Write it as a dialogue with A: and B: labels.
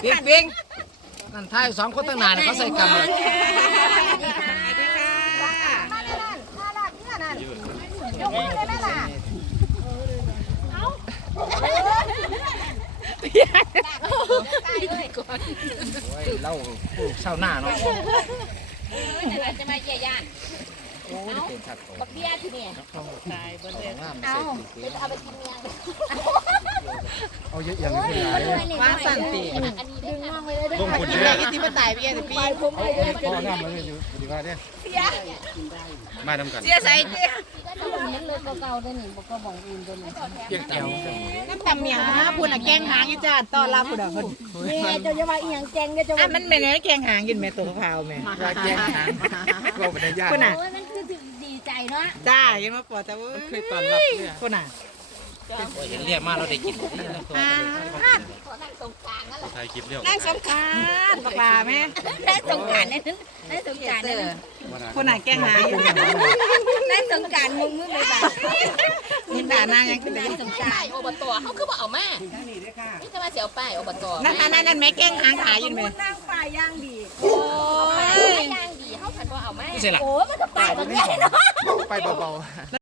A: ปิ๊งนั่นท้าย2คนตั้งนานเขาใส่กันเลยเล่าเช่าหน้าเนาะ
B: จะมาเยี่ยยานบักเบี้ยที่นี่ตายบนเรือเอาไปกินเมียง
C: เอาเยอะอย่างนี้เลย
D: ว่าสั่นตี
B: อันนี้ดึงมองไปเลย
C: ลงคน
D: กิน
C: เย
D: ได้
C: อะ
D: กินที่มาตายเบี้ยแต่พี่
C: พ่อน้ำมาเลยอยู่ดีว่าเนี่ยมาทำกัน
D: เสียใส่เตี้ย
B: เห็นเลยเก่าๆด้วยนี่บอกก็บอกอื่นด้วยนี่
A: เกี่ยงแก้ว
D: น้ำตำเมียงนะพูดน่ะแกงหางยี่จ้าต้อนรับพูดอ่ะคน
B: นี่เจ้าจะมาอีหยังแจงเจ้า
D: อ่ะมันเป็นไงแกงหางกินแม่ตัวขาวแม่
C: ยาแจ้งหางก็เป็นญาติ
D: คนน่ะ
B: โอ้ยมันคือดีใจเนาะ
D: จ้ายังมาปวดแต่ว่าเคยตอนรับเนี่ยคนน่ะ
A: เรียกมาเราได้กิน
B: ขอนั่งสงการนั่นแหละ
C: ถ่ายคลิปเรียว
D: นั่งสงการปลาแม่
B: นั่งสงการเนี่ยนั่งสงการเนี่ย
D: คนน่ะแกงหางอยู่
B: นั่งสงการมึงมือไป
D: เห็นด่านางยังขึ้นได้
B: สงการอบตเขาคือว่าเอาแม่นี่จะมาเสียวป้ายอบต
D: นั่นแม่แกงหางขายอยู่แม่
B: นั่งป้ายย่างดี
D: โอ้
B: ป้าย
D: ย
B: ย่างดีเขาผันว่าเอาแม่
A: ไม่ใช่หรอ
B: โอ้มันก็ป้ายแบบนี้เนาะ
C: ไปเบา